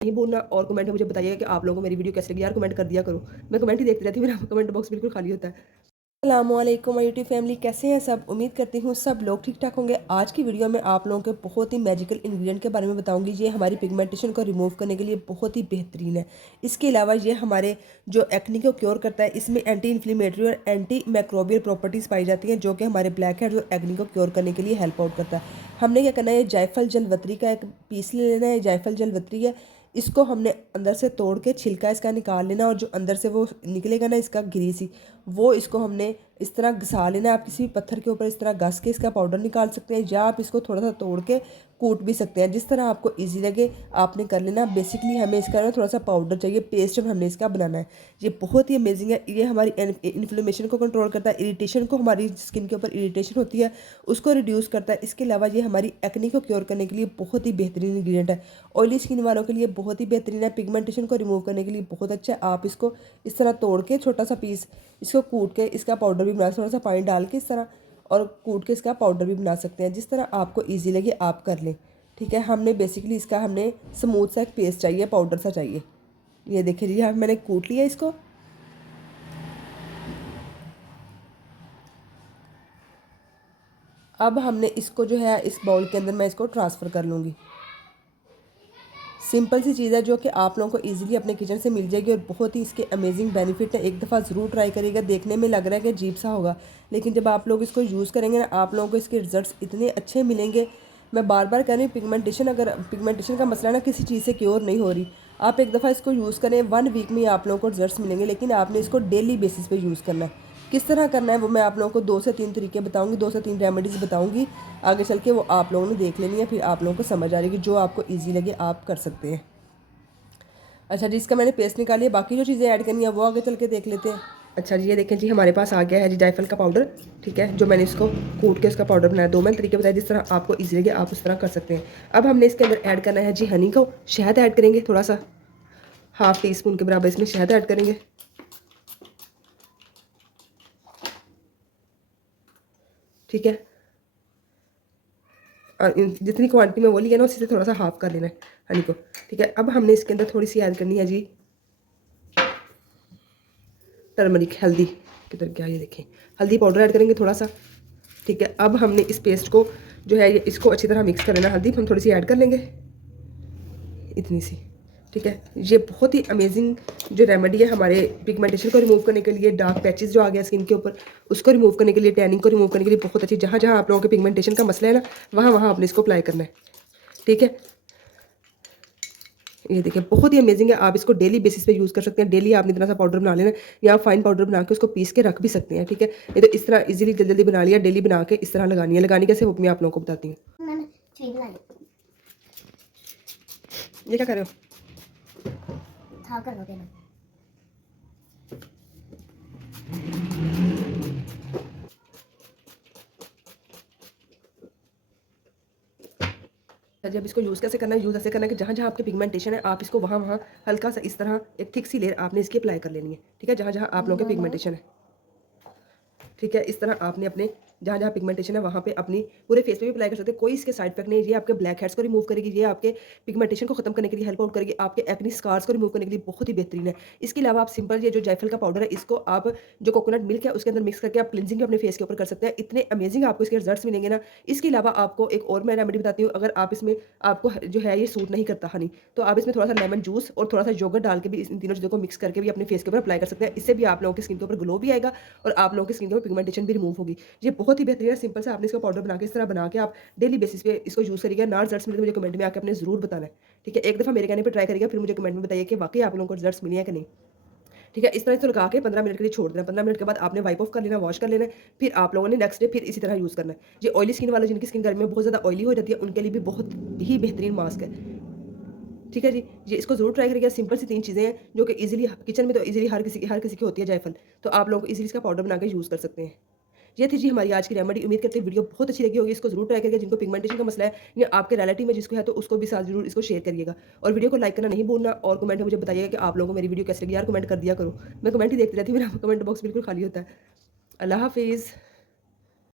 नहीं भूलना और कमेंट में मुझे बताइएगा कि आप लोगों को मेरी वीडियो कैसी लगी। यार कमेंट कर दिया करो, मैं कमेंट ही देखती रहती हूँ, मेरा कमेंट बॉक्स बिल्कुल खाली होता है। अस्सलामुअलैकुम माय यूट्यूब फैमिली, कैसे हैं सब। उम्मीद करती हूँ सब लोग ठीक ठाक होंगे। आज की वीडियो में आप लोगों के बहुत ही मैजिकल इंग्रेडिएंट के बारे में बताऊंगी। ये हमारी पिगमेंटेशन को रिमूव करने के लिए बहुत ही बेहतरीन है। इसके अलावा ये हमारे जो एक्ने को क्योर करता है, इसमें एंटी इन्फ्लेमेटरी और एंटी मैक्रोबियल प्रॉपर्टीज़ पाई जाती हैं, जो कि हमारे ब्लैक हेड्स और एक्ने को क्योर करने के लिए हेल्प आउट करता है। हमने क्या करना है, जायफल जलवत्री का एक पीस ले लेना है। जायफल जलवत्री है, इसको हमने अंदर से तोड़ के छिलका इसका निकाल लेना, और जो अंदर से वो निकलेगा ना इसका ग्रीसी, वो इसको हमने इस तरह घसा लेना है। आप किसी भी पत्थर के ऊपर इस तरह घस के इसका पाउडर निकाल सकते हैं, या आप इसको थोड़ा सा तोड़ के कूट भी सकते हैं। जिस तरह आपको इजी लगे आपने कर लेना। बेसिकली हमें इसका ना थोड़ा सा पाउडर चाहिए, पेस्ट हमने इसका बनाना है। ये बहुत ही अमेजिंग है। ये हमारी इन्फ्लेमेशन को कंट्रोल करता है, इरिटेशन को, हमारी स्किन के ऊपर इरिटेशन होती है उसको रिड्यूस करता है। इसके अलावा ये हमारी एक्ने को क्योर करने के लिए बहुत ही बेहतरीन इंग्रेडिएंट है। ऑयली स्किन वालों के लिए बहुत ही बेहतरीन है। पिगमेंटेशन को रिमूव करने के लिए बहुत अच्छा है। आप इसको इस तरह तोड़ के छोटा सा पीस, इसको कूट के इसका पाउडर भी बना, थोड़ा सा पानी डाल के इस तरह, और कूट के इसका पाउडर भी बना सकते हैं। जिस तरह आपको ईजी लगे आप कर लें, ठीक है। हमने बेसिकली इसका हमने स्मूथ सा एक पेस्ट चाहिए, पाउडर सा चाहिए। ये देखिए जी, हाँ मैंने कूट लिया इसको। अब हमने इसको जो है इस बाउल के अंदर मैं इसको ट्रांसफ़र कर लूँगी। सिंपल सी चीज़ है जो कि आप लोगों को इजीली अपने किचन से मिल जाएगी, और बहुत ही इसके अमेजिंग बेनिफिट है। एक दफ़ा ज़रूर ट्राई करिएगा। देखने में लग रहा है कि अजीब सा होगा, लेकिन जब आप लोग इसको यूज़ करेंगे ना, आप लोगों को इसके रिजल्ट्स इतने अच्छे मिलेंगे। मैं बार बार कह रही हूँ, पिगमेंटेशन, अगर पिगमेंटेशन का मसला ना किसी चीज़ से क्योर नहीं हो रही, आप एक दफ़ा इसको यूज़ करें, 1 वीक में आप लोगों को रिजल्ट्स मिलेंगे। लेकिन आपने इसको डेली बेसिस पे यूज़ करना है। किस तरह करना है वो मैं आप लोगों को 2 से 3 तरीके बताऊंगी, 2 से 3 रेमेडीज़ बताऊंगी। आगे चल के वो आप लोगों ने देख लेनी है, फिर आप लोगों को समझ आ जाएगी। जो आपको ईजी लगे आप कर सकते हैं। अच्छा जी, इसका मैंने पेस्ट निकाली है। बाकी जो चीज़ें ऐड करनी है वो आगे चल के देख लेते हैं। अच्छा जी, ये देखें जी, हमारे पास आ गया है जी जायफल का पाउडर, ठीक है, जो मैंने इसको कूट के उसका पाउडर बनाया। 2 मैंने तरीके बताए, जिस तरह आपको ईजी लगे आप उस तरह कर सकते हैं। अब हमने इसके अंदर ऐड करना है जी हनी को, शहद ऐड करेंगे थोड़ा सा, ½ टी स्पून के बराबर इसमें शहद ऐड करेंगे, ठीक है। और जितनी क्वांटिटी में वो लिया ना, उसी से थोड़ा सा हाफ कर लेना है हनी को, ठीक है। अब हमने इसके अंदर थोड़ी सी ऐड करनी है जी टर्मरिक, हल्दी। किधर गया, ये देखें, हल्दी पाउडर ऐड करेंगे थोड़ा सा, ठीक है। अब हमने इस पेस्ट को जो है इसको अच्छी तरह मिक्स कर लेना। हल्दी हम थोड़ी सी ऐड कर लेंगे, इतनी सी, ठीक है। ये बहुत ही अमेजिंग जो रेमेडी है हमारे पिगमेंटेशन को रिमूव करने के लिए, डार्क पैचेस जो आ गया स्किन के ऊपर उसको रिमूव करने के लिए, टैनिंग को रिमूव करने के लिए बहुत अच्छी। जहाँ जहाँ आप लोगों के पिगमेंटेशन का मसला है ना, वहाँ वहाँ आपने इसको अप्लाई करना है, ठीक है। ये देखिए बहुत ही अमेजिंग है। आप इसको डेली बेसिस पे यूज़ कर सकते हैं। डेली आपने इतना सा पाउडर बना लेना, या आप फाइन पाउडर बना के उसको पीस के रख भी सकते हैं, ठीक है। ये तो इस तरह इजीली जल्दी जल्दी बना लिया। डेली बना के इस तरह लगानी है। लगानी कैसे वो मैं आप लोगों को बताती हूँ। ये क्या कर रहे हो? जब इसको यूज़ कैसे करना है, यूज़ ऐसे करना है कि जहाँ जहाँ आपके पिगमेंटेशन है, आप इसको वहाँ वहाँ हल्का सा इस तरह एक थिक सी लेयर आपने इसकी अप्लाई कर लेनी है, ठीक है। जहाँ जहाँ आप लोगों के पिगमेंटेशन है, ठीक है। इस तरह आपने अपने जहाँ जहाँ पिगमेंटेशन है वहाँ पे अपनी पूरे फेस पे भी अप्लाई कर सकते हैं। कोई इसके साइड इफेक्ट नहीं है। ये आपके ब्लैक हेड्स को रिमूव करेगी, ये आपके पिगमेंटेशन को खत्म करने के लिए हेल्प आउट करेगी, आपके एक्नी स्कार्स को रिमूव करने के लिए बहुत ही बेहतरीन है। इसके अलावा आप सिंपल ये जो जायफल का पाउडर है, इसको आप जो कोकोनट मिल्क है उसके अंदर मिक्स करके आप क्लिनजिंग भी अपने फेस के ऊपर कर सकते हैं। इतने अमेजिंग आपको इसके रिजल्ट्स मिलेंगे ना। इसके अलावा आपको एक और मैं रेमेडी बताती हूँ। अगर आप इसमें आपको जो है ये सूट नहीं करता हनी, तो आप इसमें थोड़ा सा लेमन जूस और थोड़ा सा योगर्ट डाल के भी इन तीनों चीज़ों को मिक्स करके भी अपने फेस के ऊपर अप्लाई कर सकते हैं। इससे भी आप लोगों की स्किन के ऊपर ग्लो भी आएगा, और आप लोगों की स्किन के ऊपर पिगमेंटेशन भी रिमूव होगी। ये बहुत ही बेहतरीन है। सिंपल से आपने इसको पाउडर बना के इस तरह बना के आप डेली बेसिस पे इसको यूज़ करिएगा। ना रिजल्ट्स मिले तो मुझे कमेंट में आके आपने ज़रूर बताना है, ठीक है। एक दफ़ा मेरे कहने पे ट्राई करिएगा, फिर मुझे कमेंट में बताइए कि वाकई आप लोगों को रिजल्ट्स मिले हैं कि नहीं, ठीक है। इस तरह इसको लगा के 15 मिनट के लिए छोड़ देना। 15 मिनट के बाद आपने वाइप ऑफ कर लेना, वॉश कर लेना है। फिर आप लोगों ने नेक्स्ट डे फिर इसी तरह यूज़ करना है। ये ऑयली स्किन वाले जिनकी स्किन गर्मी में बहुत ज़्यादा ऑयली हो जाती है, उनके लिए भी बहुत ही बेहतरीन मास्क है, ठीक है जी। ये इसको ज़रूर ट्राई करिएगा। सिंपल सी 3 चीज़ें हैं जो कि ईज़िली किचन में तो ईज़िली हर किसी की होती है जायफल, तो आप लोग ईज़िली इसका पाउडर बना के यूज़ कर सकते हैं। ये थी जी हमारी आज की रेमेडी। उम्मीद करते हैं वीडियो बहुत अच्छी लगी होगी। इसको ज़रूर ट्राई करिएगा। जिनको पिगमेंटेशन का मसला है या आपके रिलेटिव में जिसको है, तो उसको भी साथ ज़रूर इसको शेयर करिएगा, और वीडियो को लाइक करना नहीं भूलना, और कमेंट में मुझे बताइएगा कि आप लोगों को मेरी वीडियो कैसी लगी। यार कमेंट कर दिया करो, मैं कमेंट ही देखती रहती हूँ, मेरा कमेंट बॉक्स बिल्कुल खाली होता है। अल्लाह हाफ़िज़।